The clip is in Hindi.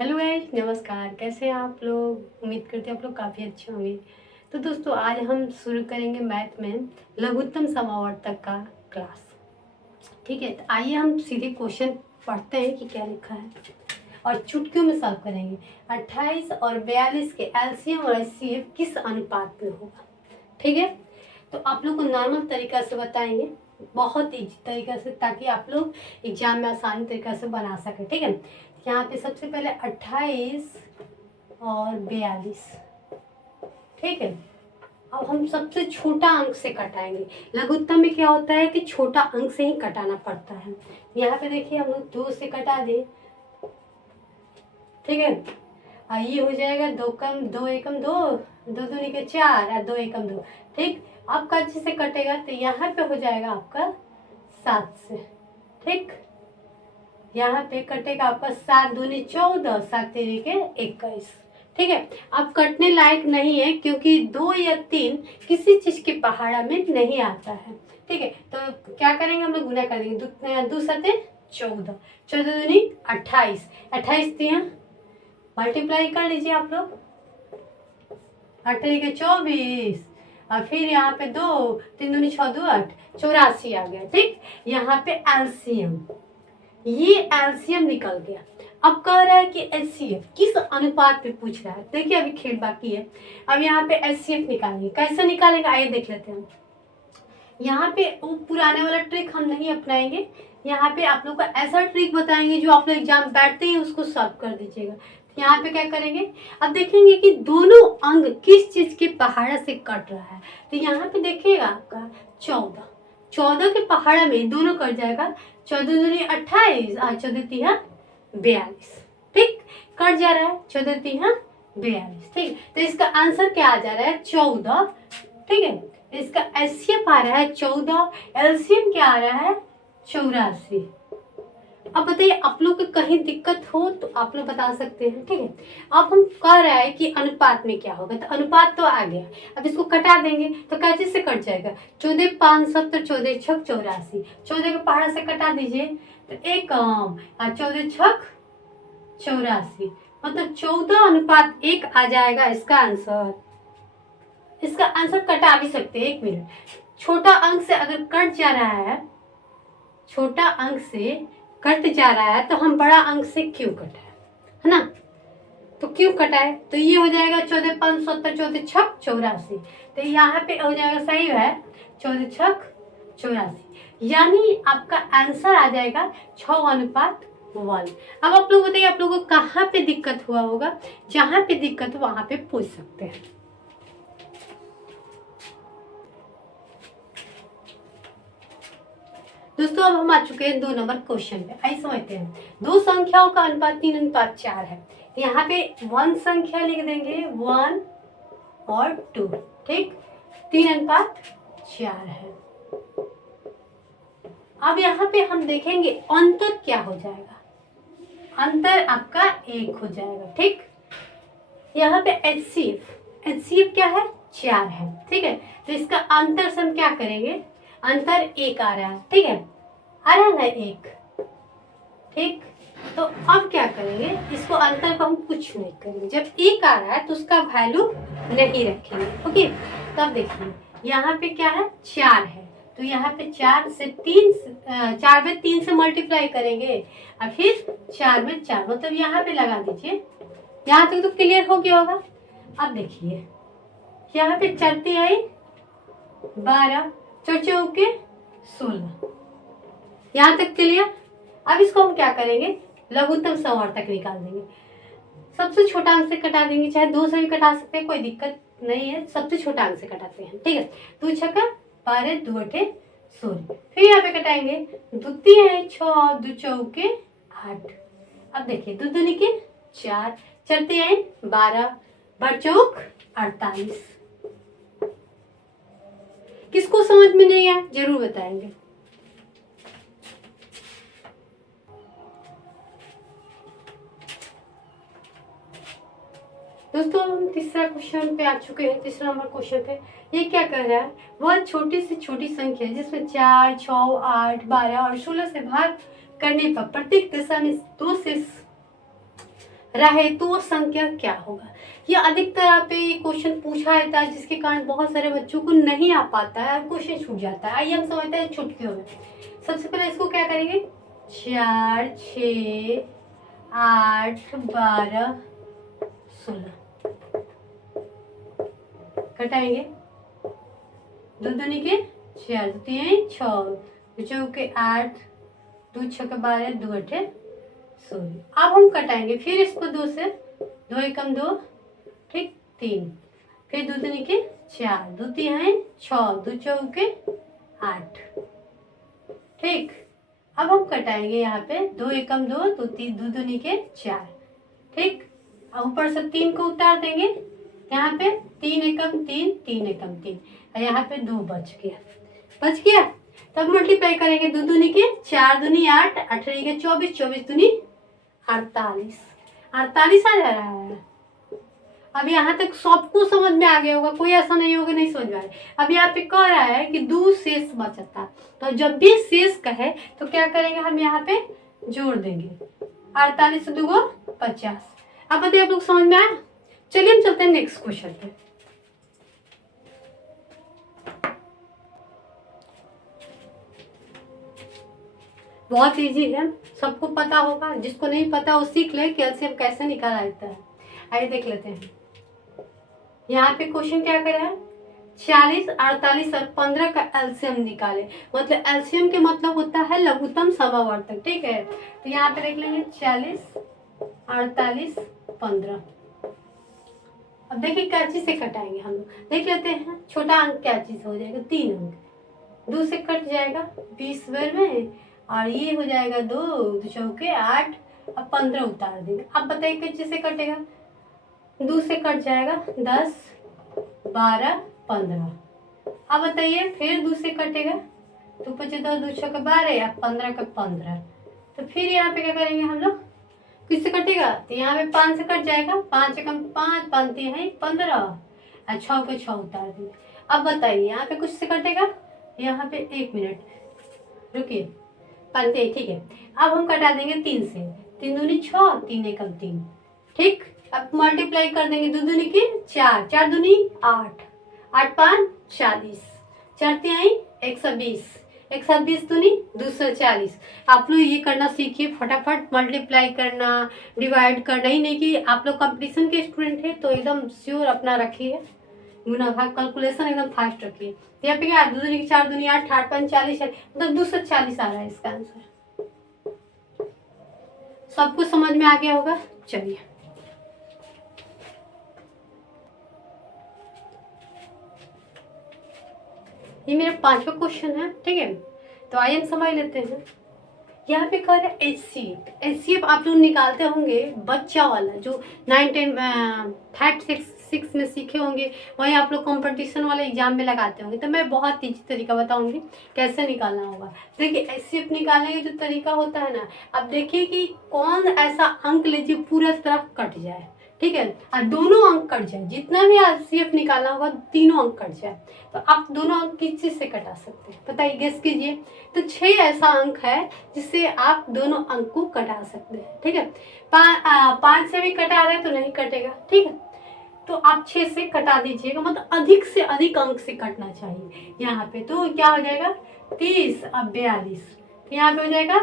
हेलो गाइस, नमस्कार। कैसे हैं आप लोग? उम्मीद करते हैं आप लोग काफ़ी अच्छे होंगे। तो दोस्तों, आज हम शुरू करेंगे मैथ में लघुत्तम समावर्तक का क्लास। ठीक है, तो आइए हम सीधे क्वेश्चन पढ़ते हैं कि क्या लिखा है और चुटकियों में सॉल्व करेंगे। 28 और 42 के एलसीएम और एचसीएफ किस अनुपात में होगा? ठीक है, तो आप लोग को नॉर्मल तरीका से बताएंगे, बहुत इजी तरीका से, ताकि आप लोग एग्जाम में आसानी तरीका से बना सकें। ठीक है, यहाँ पे सबसे पहले 28 और 42। ठीक है, अब हम सबसे छोटा अंक से कटाएंगे। लघुत्तम में क्या होता है कि छोटा अंक से ही कटाना पड़ता है। यहाँ पे देखिए, हम लोग 2 से कटा दें। ठीक है, ये हो जाएगा 2 कम 2 एकम 2, 2 दूनी के 4 और 2 एकम 2। ठीक, आपका अच्छे से कटेगा तो यहाँ पे हो जाएगा आपका 7 से। ठीक, यहाँ पे कटेगा आपका 7 दूनी 14, 7 तेरी के 21। ठीक है, अब कटने लायक नहीं है क्योंकि 2 या 3 किसी चीज के पहाड़ा में नहीं आता है। ठीक है, तो क्या करेंगे, हम लोग गुना कर देंगे। 2 सते 14, 14 दूनी 28, 28 दिया, मल्टीप्लाई कर लीजिए आप लोग। 8 के 24 और फिर यहाँ पे 2, 3 दूनी 6 2 8, 84 आ गया। ठीक, यहाँ पे एलसीएम, ये एलसीएम निकल गया। अब कह रहा है कि एचसीएफ किस अनुपात में पूछ रहा है। देखिए, अभी खेल बाकी है। अब यहाँ पे एचसीएफ निकालेंगे। कैसे निकालेगा आइए देख लेते हैं। यहाँ पे वो पुराने वाला ट्रिक हम नहीं अपनाएंगे। यहाँ पे आप लोग को ऐसा ट्रिक बताएंगे जो आप लोग एग्जाम बैठते ही उसको सॉल्व कर दीजिएगा। तो यहाँ पे क्या करेंगे, अब देखेंगे कि दोनों अंग किस चीज के पहाड़ा से कट रहा है। तो यहाँ पे देखिएगा आपका 14, 14 के पहाड़ा में दोनों कट जाएगा। 14 दूनी 28 और 14 तिहा 42। ठीक, कट जा रहा है 14 तिहा 42। ठीक, तो इसका आंसर क्या आ जा रहा है 14। ठीक है, इसका एचसीएफ आ रहा है 14, एलसीएम क्या आ रहा है 84। अब बताइए, आप लोग को कहीं दिक्कत हो तो आप लोग बता सकते हैं। ठीक है, अब हम कह रहा है कि अनुपात में क्या होगा, तो अनुपात तो आ गया। अब इसको कटा देंगे तो कैसे से कट जाएगा। 14 5 70, 14 छक 84, 14 के पहाड़ा से कटा दीजिए तो 1 कम और 14 छक 84, मतलब 14:1 आ जाएगा इसका आंसर। इसका आंसर कटा भी सकते हैं। 1 मिनट, छोटा अंक से अगर कट जा रहा है, छोटा अंक से कट जा रहा है तो हम बड़ा अंक से क्यों कटा है ना, तो क्यों कटा है, तो ये हो जाएगा 14 5 70, 14 छक 84। तो यहाँ पे हो जाएगा, सही है 14 छक 84, यानी आपका आंसर आ जाएगा 6:1। अब आप लोग बताइए, आप लोगों को कहाँ पे दिक्कत हुआ होगा। जहाँ पे दिक्कत हो वहां पे पूछ सकते हैं। दोस्तों, अब हम आ चुके हैं 2 नंबर क्वेश्चन पे। आइए समझते हैं। 2 संख्याओं का अनुपात 3:4 है। यहाँ पे 1 संख्या लिख देंगे, 1 और 2। ठीक, 3:4 है। अब यहाँ पे हम देखेंगे अंतर क्या हो जाएगा। अंतर आपका 1 हो जाएगा। ठीक, यहाँ पे एचसीएफ, एचसीएफ क्या है 4 है। ठीक है, तो इसका अंतर से हम क्या करेंगे, अंतर 1 आ रहा है। ठीक है, आ रहा है ना 1। ठीक, तो अब क्या करेंगे, इसको अंतर को हम कुछ नहीं करेंगे। जब 1 आ रहा है तो उसका वैल्यू नहीं रखेंगे। ओके, तब देखिए यहाँ पे क्या है 4 है, तो यहाँ पे 4 से 3, 4 में 3 से मल्टीप्लाई करेंगे और फिर 4 में 4, मतलब यहाँ पे लगा दीजिए। यहाँ तक तो क्लियर हो गया होगा। अब देखिए, यहाँ पे 4 आई 12, 4 चौके 16, यहाँ तक क्लियर। अब इसको हम क्या करेंगे, लघुत्तम समावर्तक निकाल देंगे। सबसे छोटा अंक से कटा देंगे, चाहे 2 से भी कटा सकते हैं, कोई दिक्कत नहीं है। सबसे छोटा अंक से कटाते हैं। ठीक है, 2 छक्का 12, 2 8 16, फिर यहाँ पे कटाएंगे 2 3 6, 2 चौके 8। अब देखिए 2 दूनी के 4, 4 3 12, 12 चौक 48। किसको समझ में नहीं आया जरूर बताएंगे। दोस्तों, हम तीसरा क्वेश्चन पे आ चुके हैं। तीसरा नंबर क्वेश्चन पे ये क्या कह रहा है, वह छोटी से छोटी संख्या जिसमें 4 6 8 12 और 16 से भाग करने पर प्रत्येक दिशा में 2 से रहे तो वो संख्या क्या होगा। ये अधिकतर आप पे ये क्वेश्चन पूछा जाता है, जिसके कारण बहुत सारे बच्चों को नहीं आ पाता है और क्वेश्चन छूट जाता है। आइए हम समझते हैं चुटकियों में। सबसे पहले इसको क्या करेंगे, 4 6 8 12 16 घटाएंगे, 2 दूनी के 4, 2 3 6, 2 चौके 8, 2 6 12, 2 8 16। अब हम कटाएंगे फिर इसको 2 से, 2 एकम 2, ठीक 3, फिर 2 दूनी के 4, 2 3 6, 2 चौके 8, ठीक। अब हम कटाएंगे यहाँ पे 2 एकम 2, 2 3, 2 दूनी के 4, ठीक। अब ऊपर से 3 को उतार देंगे, यहाँ पे 3 एकम 3, 3 एकम 3, और यहाँ पे 2 बच गया। तब मल्टीप्लाई करेंगे, 2 दूनी के 4 दूनी 8, 8 के 24, 24 दूनी 48 आ जा रहा है। अब यहाँ तक सबको समझ में आ गया होगा, कोई ऐसा नहीं होगा नहीं समझ में आ रहा। अब यहाँ पे कह रहा है कि 2 शेष बचता, तो जब भी शेष कहे तो क्या करेंगे, हम यहाँ पे जोड़ देंगे, 48 से 2 50। अब बताइए आप लोग समझ में आया। चलिए हम चलते हैं नेक्स्ट क्वेश्चन पे। बहुत इजी है, सबको पता होगा, जिसको नहीं पता वो सीख ले कि एलसीएम कैसे निकाला जाता है। आइए देख लेते हैं। यहाँ पे क्वेश्चन क्या कर रहा है, 40 48 और 15 का एलसीएम निकाले। मतलब एलसीएम के मतलब होता है लघुत्तम समावर्तक, ठीक है। तो यहाँ पे देख लेंगे 40 48 15। अब देखिए क्या चीज से कटाएंगे हम लोग, देख लेते हैं। छोटा अंक क्या चीज हो जाएगा, 3 अंक, 2 से कट जाएगा 20 बार में, और ये हो जाएगा 2 2 चौके 8, अब 15 उतार देंगे। अब बताइए किस चीज से कटेगा, 2 से कट जाएगा 10 12 15। अब बताइए फिर 2 से कटेगा, 2 5 2 2 6 12, अब 15 का 15। तो फिर यहाँ पे क्या करेंगे हम लोग, किससे कटेगा, तो यहाँ पे 5 से कट जाएगा, 5 एकम 5, 5 3 है 15, और 6 पे 6 उतार देंगे। अब बताइए यहाँ पे कुछ से कटेगा, यहाँ पे 1 मिनट रुकिए, 5 ठीक है। अब हम कटा देंगे 3 से, 3 दूनी 6, 3 एकम 3, ठीक। अब मल्टीप्लाई कर देंगे, 2 दूनी के 4, 4 दूनी 8, 8 5 40, 4 3 120, 120 दूनी 240। आप लोग ये करना सीखिए, फटाफट मल्टीप्लाई करना, डिवाइड करना ही नहीं कि आप लोग कंपटीशन के स्टूडेंट हैं तो एकदम श्योर अपना रखिए, गुना भाग कैलकुलेशन एकदम फास्ट रखिए। तो यहाँ पे क्या, 2 दूनी 4 दूनी 8, 8 5 40 है, मतलब 240 आ रहा है इसका आंसर। सबको समझ में आ गया होगा। चलिए ये मेरा 5वां क्वेश्चन है, ठीक है। तो आइए हम समझ लेते हैं। यहाँ पे कह रहा है एचसीएफ आप लोग निकालते होंगे बच्चा वाला, जो 9 10 5 6 में सीखे होंगे, वहीं आप लोग कंपटीशन वाले एग्जाम में लगाते होंगे। तो मैं बहुत ईजी तरीका बताऊंगी कैसे निकालना होगा। देखिए एचसीएफ निकालने का जो तरीका होता है ना, अब देखिए कि कौन ऐसा अंक लीजिए पूरा तरफ कट जाए, ठीक है, और दोनों अंक कट जाए, जितना भी एचसीएफ निकालना होगा तीनों अंक कट जाए। तो आप दोनों अंक किस चीज से कटा सकते हैं, बताइए, गेस कीजिए। तो 6 ऐसा अंक है जिससे आप दोनों अंक को कटा सकते हैं, ठीक है। 5 से भी कटा रहे तो नहीं कटेगा, ठीक है। तो आप 6 से कटा दीजिएगा, मतलब अधिक से अधिक अंक से कटना चाहिए यहाँ पे। तो क्या हो जाएगा 30 अब 42, तो यहाँ पे हो जाएगा